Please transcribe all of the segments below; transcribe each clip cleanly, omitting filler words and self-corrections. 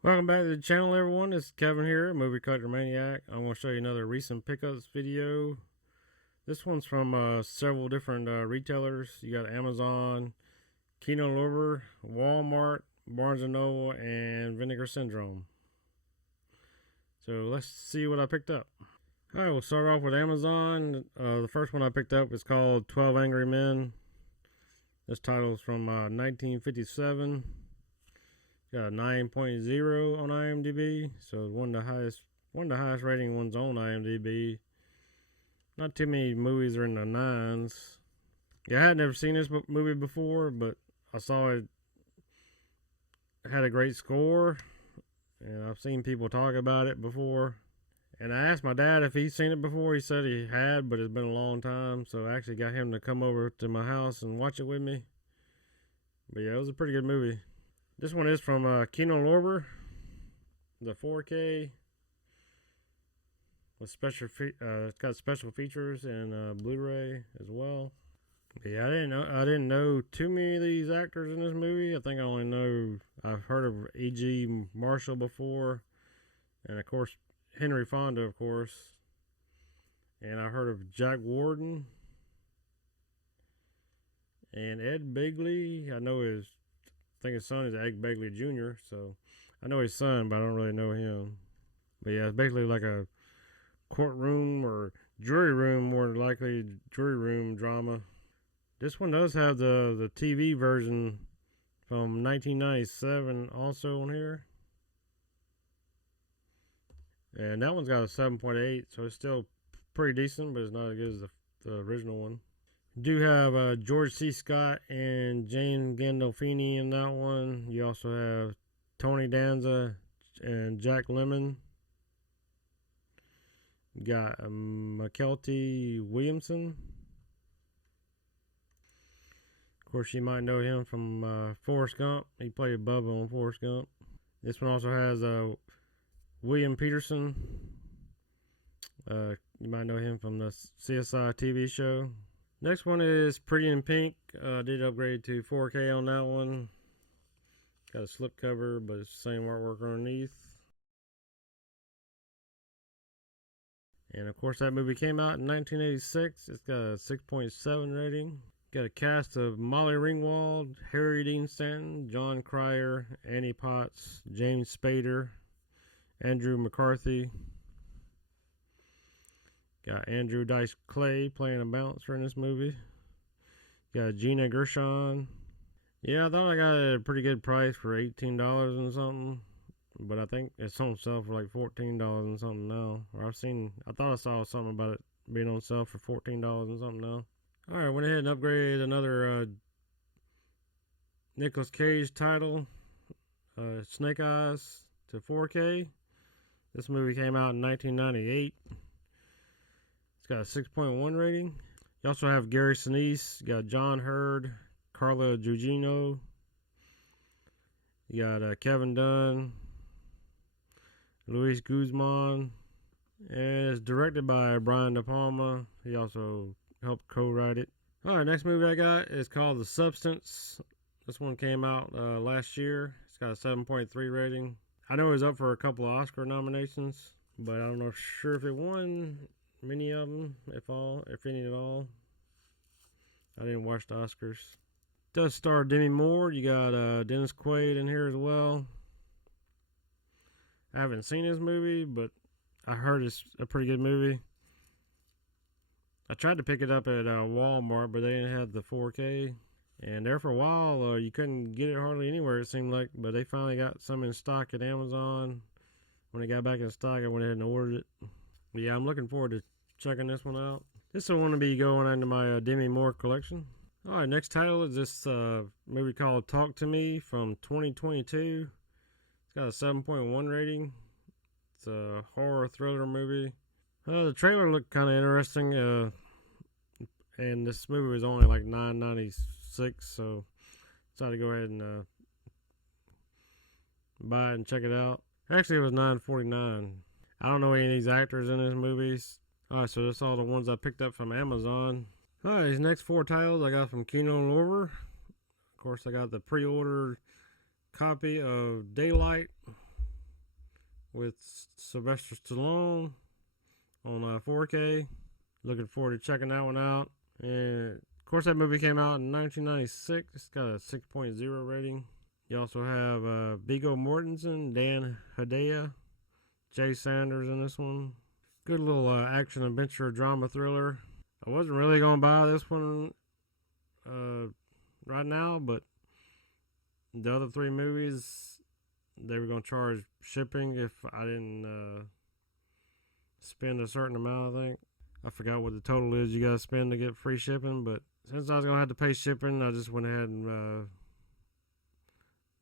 Welcome back to the channel, everyone. This is Kevin here, Movie Collector Maniac. I'm going to show you another recent pickups video. This one's from several different retailers. You got Amazon, Kino Lorber, Walmart, Barnes & Noble, and Vinegar Syndrome. So let's see what I picked up. Alright, we'll start off with Amazon. The first one I picked up is called 12 Angry Men. This title is from 1957. Got a 9.0 on IMDb, so one of the highest rating ones on IMDb. Not too many movies are in the nines. Yeah, I had never seen this movie before, but I saw it had a great score, and I've seen people talk about it before. And I asked my dad if he's seen it before. He said he had, but it's been a long time, so I actually got him to come over to my house and watch it with me. But yeah, it was a pretty good movie. This one is from Kino Lorber, the 4K with it's got special features and Blu-ray as well. But yeah, I didn't know too many of these actors in this movie. I think I've heard of E.G. Marshall before, and of course Henry Fonda, of course, and I heard of Jack Warden and Ed Begley. I think his son is Ed Begley Jr., so I know his son, but I don't really know him. But yeah, it's basically like a courtroom or jury room, more likely jury room drama. This one does have the TV version from 1997 also on here. And that one's got a 7.8, so it's still pretty decent, but it's not as good as the original one. Do have George C. Scott and Jane Gandolfini in that one. You also have Tony Danza and Jack Lemmon. You got McKelty Williamson. Of course, you might know him from Forrest Gump. He played Bubba on Forrest Gump. This one also has William Peterson. You might know him from the CSI TV show. Next one is Pretty in Pink. I did upgrade to 4K on that one. Got a slipcover, but it's the same artwork underneath. And of course, that movie came out in 1986. It's got a 6.7 rating. Got a cast of Molly Ringwald, Harry Dean Stanton, John Cryer, Annie Potts, James Spader, Andrew McCarthy. Got Andrew Dice Clay playing a bouncer in this movie. Got Gina Gershon. Yeah, I thought I got it at a pretty good price for $18 and something. But I think it's on sale for like $14 and something now. Or I thought I saw something about it being on sale for $14 and something now. Alright, went ahead and upgraded another Nicolas Cage title, Snake Eyes, to 4K. This movie came out in 1998. It's got a 6.1 rating. You also have Gary Sinise. You got John Hurd, Carla Gugino. You got Kevin Dunn, Luis Guzman. And it's directed by Brian De Palma. He also helped co-write it. Alright, next movie I got is called The Substance. This one came out last year. It's got a 7.3 rating. I know it was up for a couple of Oscar nominations, but I don't know sure if it won many of them, if any at all. I didn't watch the Oscars. It does star Demi Moore. You got Dennis Quaid in here as well. I haven't seen this movie, but I heard it's a pretty good movie. I tried to pick it up at Walmart, but they didn't have the 4K. And there for a while, you couldn't get it hardly anywhere, it seemed like. But they finally got some in stock at Amazon. When it got back in stock, I went ahead and ordered it. But yeah, I'm looking forward to checking this one out. This will want to be going into my Demi Moore collection. Alright, next title is this movie called Talk to Me from 2022. It's got a 7.1 rating. It's a horror thriller movie. The trailer looked kind of interesting, and this movie was only like $9.96, so I decided to go ahead and buy it and check it out. Actually, it was $9.49. I don't know any of these actors in these movies. Alright, so that's all the ones I picked up from Amazon. Alright, these next four titles I got from Kino Lorber. Of course, I got the pre-ordered copy of Daylight. with Sylvester Stallone on 4K. Looking forward to checking that one out. And of course, that movie came out in 1996. It's got a 6.0 rating. You also have Viggo Mortensen, Dan Hedaya, Jay Sanders in this one. Good little action adventure drama thriller. I wasn't really gonna buy this one right now, but the other three movies, they were gonna charge shipping if I didn't spend a certain amount. I think I forgot what the total is you gotta spend to get free shipping, but since I was gonna have to pay shipping, I just went ahead and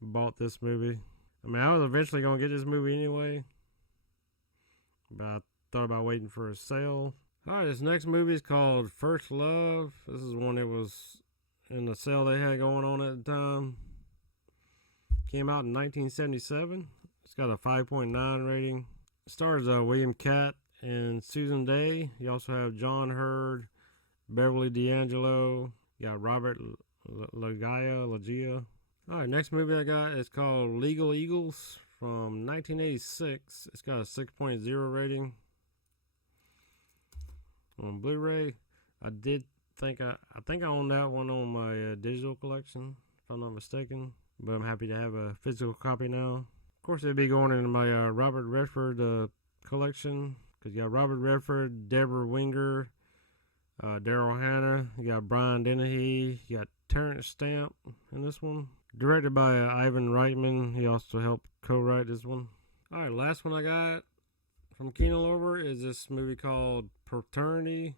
bought this movie. I mean, I was eventually gonna get this movie anyway, but I thought about waiting for a sale. Alright, this next movie is called First Love. This is one that was in the sale they had going on at the time. Came out in 1977. It's got a 5.9 rating. It stars William Catt and Susan Day. You also have John Hurd, Beverly D'Angelo. You got Robert Loggia. Alright, next movie I got is called Legal Eagles from 1986. It's got a 6.0 rating on Blu-ray. I think I own that one on my digital collection, if I'm not mistaken. But I'm happy to have a physical copy now. Of course, it'd be going into my Robert Redford collection, because you got Robert Redford, Deborah Winger, Daryl Hannah. You got Brian Dennehy. You got Terrence Stamp in this one. Directed by Ivan Reitman. He also helped co-write this one. Alright, last one I got from Kino Lorber is this movie called Paternity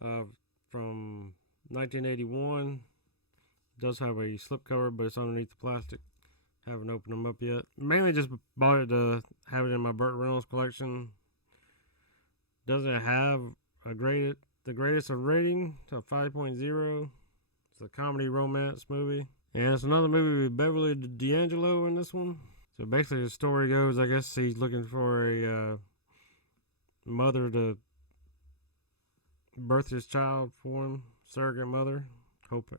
from 1981. It does have a slipcover, but it's underneath the plastic. Haven't opened them up yet. Mainly just bought it to have it in my Burt Reynolds collection. Doesn't have the greatest of rating, a 5.0. It's a comedy romance movie. And it's another movie with Beverly D'Angelo in this one. So basically the story goes, I guess he's looking for a mother to birth his child for him, surrogate mother.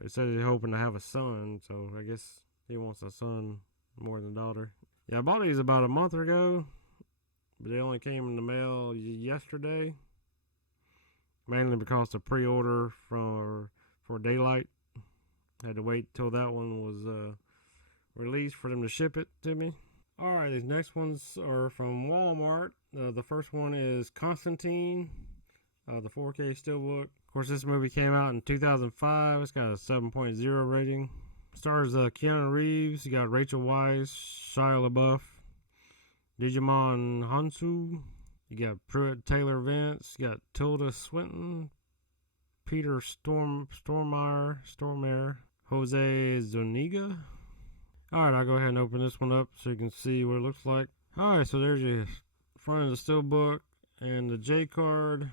It says he's hoping to have a son, so I guess he wants a son more than a daughter. Yeah, I bought these about a month ago, but they only came in the mail yesterday. Mainly because the pre-order for Daylight. Had to wait till that one was released for them to ship it to me. Alright, these next ones are from Walmart. The first one is Constantine, the 4K Steelbook. Of course, this movie came out in 2005. It's got a 7.0 rating. Stars Keanu Reeves. You got Rachel Weisz, Shia LaBeouf, Digimon Hansu. You got Pruitt Taylor Vince. You got Tilda Swinton, Peter Stormare, Jose Zuniga. Alright, I'll go ahead and open this one up so you can see what it looks like. Alright, so there's your front of the Steelbook and the J card.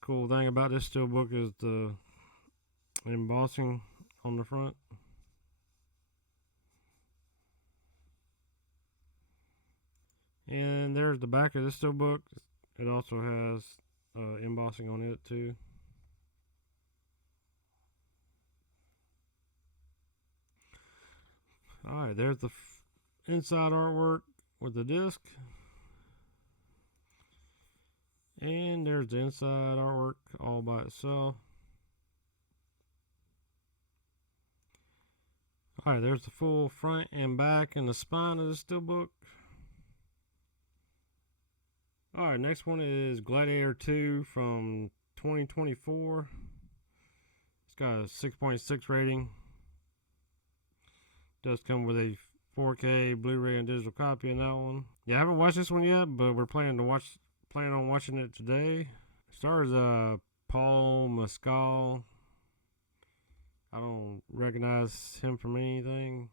Cool thing about this Steelbook is the embossing on the front. And there's the back of this Steelbook. It also has embossing on it too. Alright, there's the inside artwork with the disc. And there's the inside artwork all by itself. Alright, there's the full front and back and the spine of the Steelbook. Alright, next one is Gladiator II from 2024. It's got a 6.6 rating. Does come with a 4K Blu-ray and digital copy in that one. Yeah, I haven't watched this one yet, but we're planning on watching it today. Stars Paul Mescal. I don't recognize him from anything.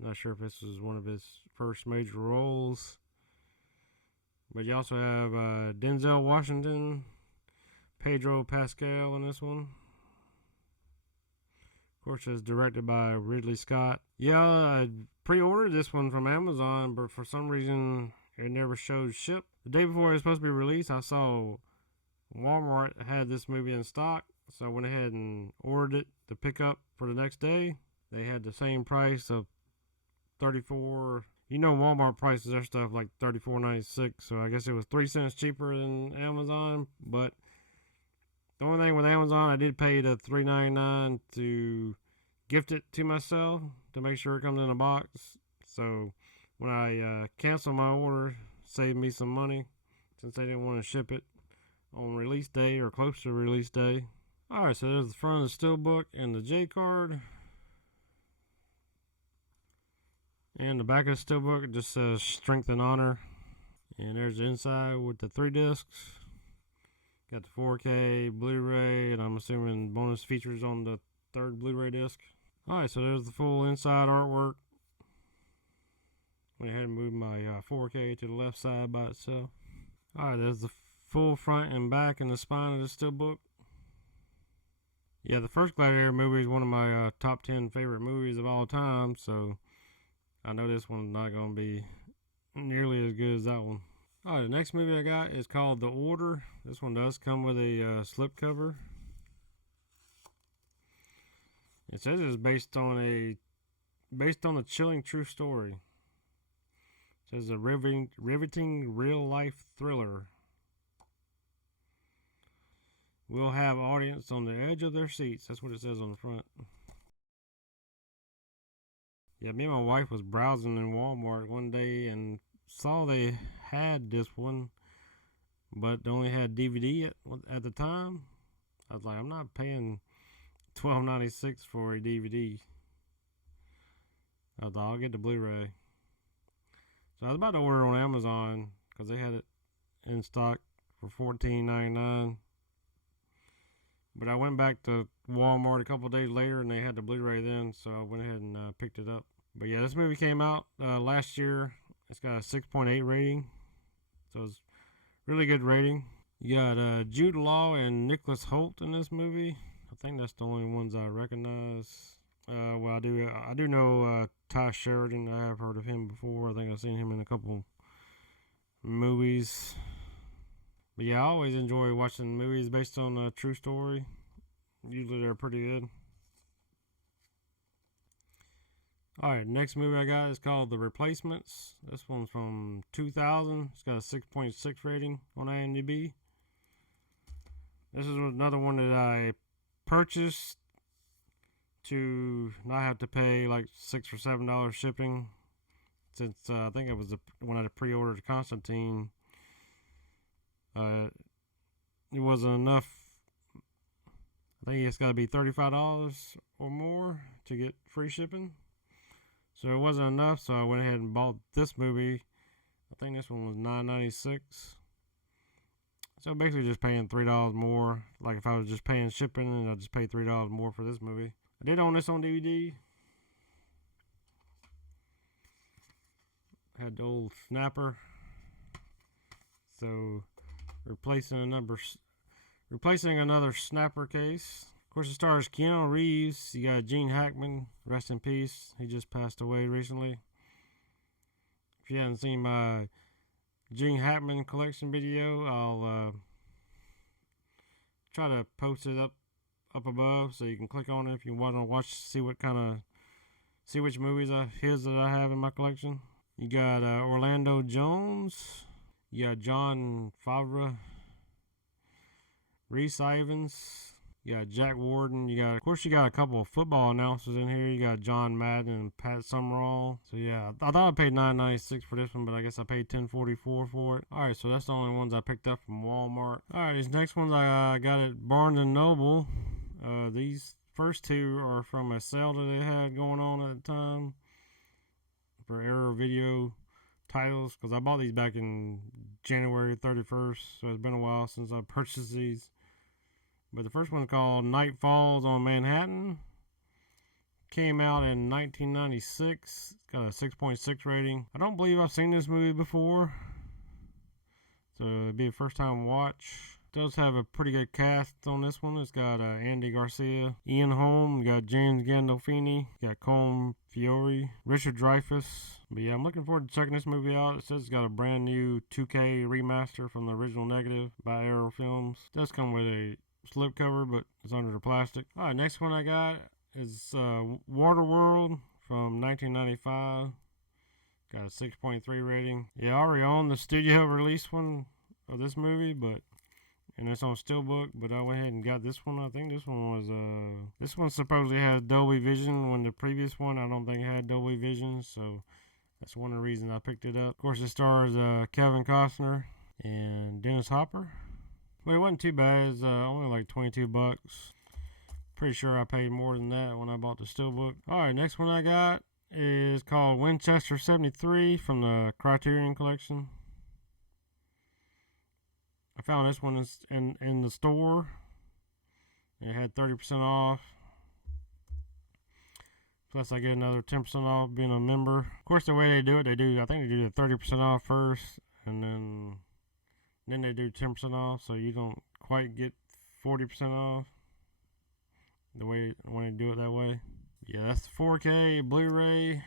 Not sure if this was one of his first major roles. But you also have Denzel Washington, Pedro Pascal in this one. Of course, it's directed by Ridley Scott. Yeah, I pre-ordered this one from Amazon, but for some reason it never showed ship. The day before it was supposed to be released, I saw Walmart had this movie in stock, so I went ahead and ordered it to pick up for the next day. They had the same price of $34. You know Walmart prices their stuff like $34.96, so I guess it was 3 cents cheaper than Amazon. But the only thing with Amazon, I did pay the $3.99 to gift it to myself to make sure it comes in a box. So when I canceled my order, saved me some money since they didn't want to ship it on release day or close to release day. Alright, so there's the front of the Steelbook and the J card. And the back of the Steelbook, it just says Strength and Honor. And there's the inside with the 3 discs. Got the 4K, Blu-ray, and I'm assuming bonus features on the 3rd Blu-ray disc. Alright, so there's the full inside artwork. Went ahead and moved my 4K to the left side by itself. Alright, there's the full front and back and the spine of the Steelbook. Yeah, the first Gladiator movie is one of my top 10 favorite movies of all time, so I know this one's not going to be nearly as good as that one. Alright, the next movie I got is called The Order. This one does come with a slipcover. It says it's based on a chilling true story. It says a riveting real-life thriller. We'll have audience on the edge of their seats. That's what it says on the front. Yeah, me and my wife was browsing in Walmart one day and saw they had this one, but they only had DVD at the time. I was like, I'm not paying $12.96 for a DVD. I thought I'll get the Blu-ray. So I was about to order on Amazon because they had it in stock for $14.99. But I went back to Walmart a couple days later and they had the Blu-ray then, so I went ahead and picked it up. But yeah, this movie came out last year. It's got a 6.8 rating, so it's really good rating. You got Jude Law and Nicholas Hoult in this movie. I think that's the only ones I recognize. Well, I do know Ty Sheridan. I have heard of him before. I think I've seen him in a couple movies. But yeah, I always enjoy watching movies based on a true story. Usually they're pretty good. Alright, next movie I got is called The Replacements. This one's from 2000. It's got a 6.6 rating on IMDb. This is another one that I purchased to not have to pay like $6 or $7 shipping. Since I think it was when I pre-ordered Constantine. It wasn't enough. I think it's got to be $35 or more to get free shipping. So it wasn't enough, so I went ahead and bought this movie. I think this one was $9.96. So basically just paying $3 more. Like if I was just paying shipping, and I'd just pay $3 more for this movie. I did own this on DVD. Had the old snapper. So replacing another snapper case. Of course, it stars Keanu Reeves. You got Gene Hackman, rest in peace. He just passed away recently. If you haven't seen my Gene Hackman collection video, I'll try to post it up above so you can click on it if you want to see which movies that I have in my collection. You got Orlando Jones. You got John Favreau, Reese Ivins. You got Jack Warden. Of course, you got a couple of football announcers in here. You got John Madden and Pat Summerall. So yeah, I thought I paid $9.96 for this one, but I guess I paid $10.44 for it. Alright, so that's the only ones I picked up from Walmart. Alright, these next ones I got at Barnes & Noble. These first two are from a sale that they had going on at the time for Error Video titles, because I bought these back in January 31st, so it's been a while since I purchased these. But the first one's called Night Falls on Manhattan. Came out in 1996. It's got a 6.6 rating. I don't believe I've seen this movie before, so it'd be a first time watch. It does have a pretty good cast on this one. It's got Andy Garcia, Ian Holm, you got James Gandolfini, you got Colm Fiore, Richard Dreyfuss. But yeah, I'm looking forward to checking this movie out. It says it's got a brand new 2K remaster from the original negative by Arrow Films. It does come with a slipcover, but it's under the plastic. Alright, next one I got is Waterworld from 1995. Got a 6.3 rating. Yeah, I already own the studio release one of this movie, and it's on Steelbook, but I went ahead and got this one. I think this one supposedly has Dolby Vision, when the previous one I don't think had Dolby Vision, so that's one of the reasons I picked it up. Of course, it stars Kevin Costner and Dennis Hopper. Well, it wasn't too bad. It's only like 22 bucks. Pretty sure I paid more than that when I bought the Steelbook. Alright, next one I got is called Winchester 73 from the Criterion Collection. I found this one in the store. It had 30% off. Plus I get another 10% off being a member. Of course, the way they do it, I think they do the 30% off first, and then they do 10% off, so you don't quite get 40% off when they do it that way. Yeah, that's the 4K Blu-ray.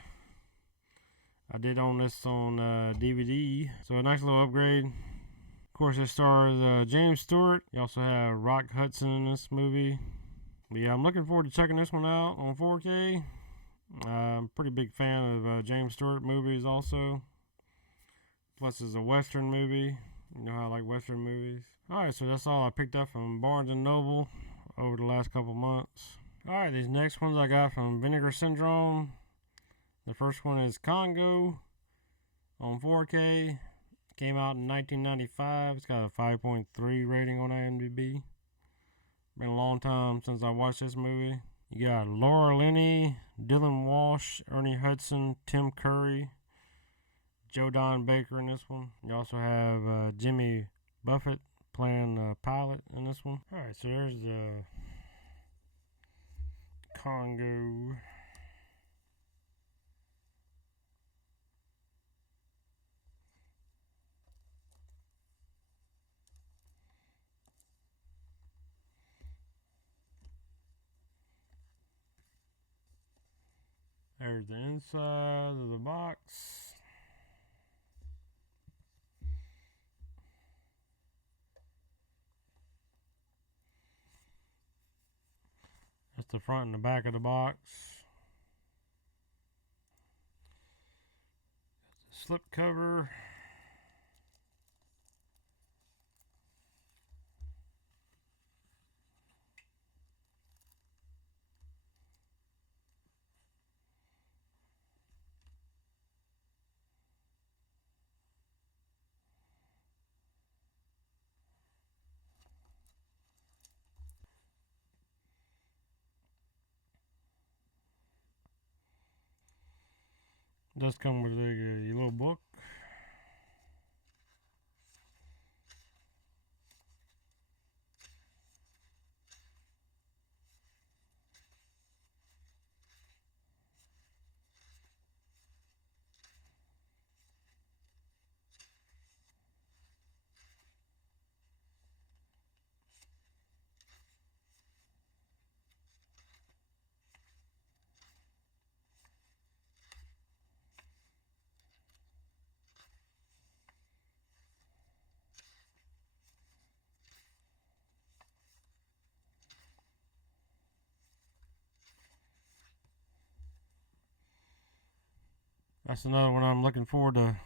I did own this on DVD, so a nice little upgrade. Of course, it stars James Stewart. You also have Rock Hudson in this movie. But yeah, I'm looking forward to checking this one out on 4K. I'm a pretty big fan of James Stewart movies also. Plus, it's a Western movie. You know how I like Western movies. Alright, so that's all I picked up from Barnes & Noble over the last couple months. Alright, these next ones I got from Vinegar Syndrome. The first one is Congo on 4K. Came out in 1995. It's got a 5.3 rating on IMDb. Been a long time since I watched this movie. You got Laura Linney, Dylan Walsh, Ernie Hudson, Tim Curry, Joe Don Baker in this one. You also have Jimmy Buffett playing the pilot in this one. Alright, so there's the Congo. There's the inside of the box. That's the front and the back of the box. That's the slip cover. It does come with a little book. That's another one I'm looking forward to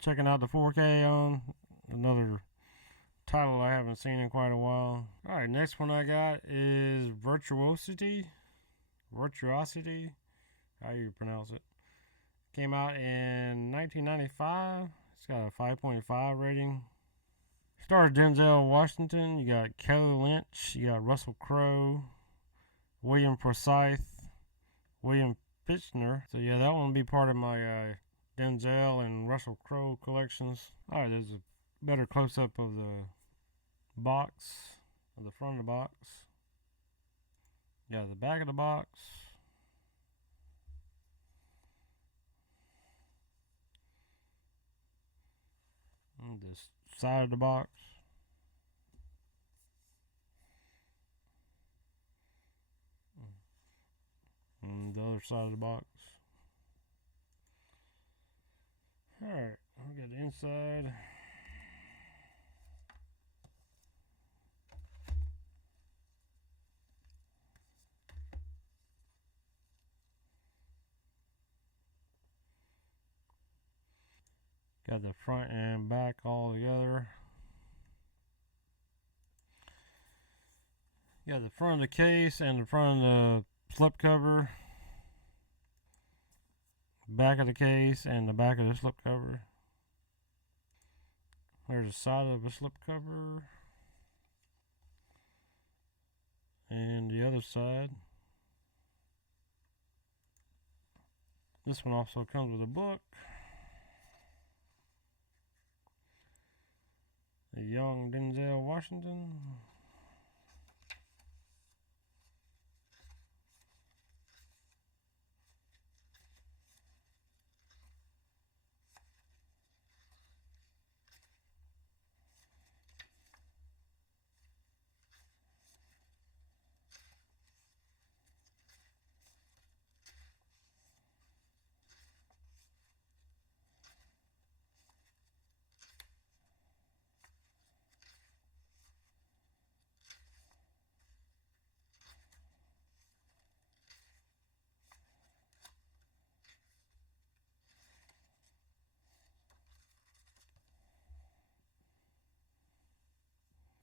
checking out the 4K on. Another title I haven't seen in quite a while. Alright, next one I got is Virtuosity. How you pronounce it. Came out in 1995. It's got a 5.5 rating. Stars Denzel Washington. You got Kelly Lynch. You got Russell Crowe. William Forsythe. William Fichtner. So yeah, that one will be part of my Denzel and Russell Crowe collections. Alright, there's a better close-up of the box, of the front of the box. Yeah, the back of the box. And this side of the box. And the other side of the box. Alright, we got the inside. Got the front and back all together. Got the front of the case and the front of the slip cover. Back of the case and the back of the slip cover. There's the side of the slip cover. And the other side. This one also comes with a book. A young Denzel Washington.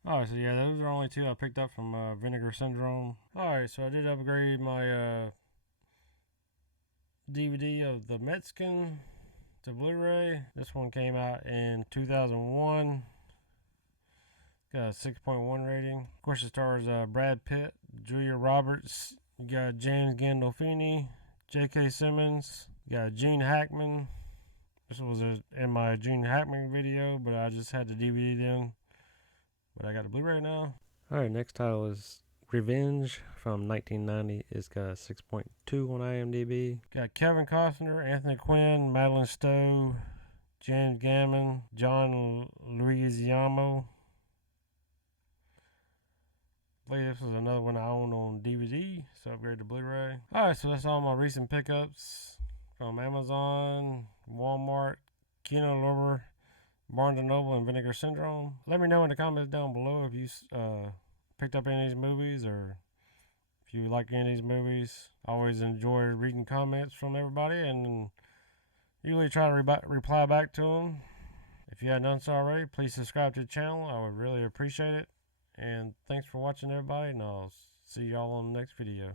Alright, so yeah, those are only two I picked up from Vinegar Syndrome. Alright, so I did upgrade my DVD of the Mexican to Blu-ray. This one came out in 2001. Got a 6.1 rating. Of course, it stars Brad Pitt, Julia Roberts. You got James Gandolfini, J.K. Simmons. You got Gene Hackman. This was in my Gene Hackman video, but I just had the DVD then. But I got a Blu-ray now. Alright, next title is Revenge from 1990. It's got a 6.2 on IMDb. Got Kevin Costner, Anthony Quinn, Madeline Stowe, James Gammon, John Leguizamo. I believe this was another one I owned on DVD, so I upgraded to Blu-ray. Alright, so that's all my recent pickups from Amazon, Walmart, Kino Lorber, Barnes & Noble, and Vinegar Syndrome. Let me know in the comments down below if you picked up any of these movies or if you like any of these movies. I always enjoy reading comments from everybody and usually try to reply back to them. If you haven't done so already, please subscribe to the channel. I would really appreciate it. And thanks for watching, everybody, and I'll see y'all on the next video.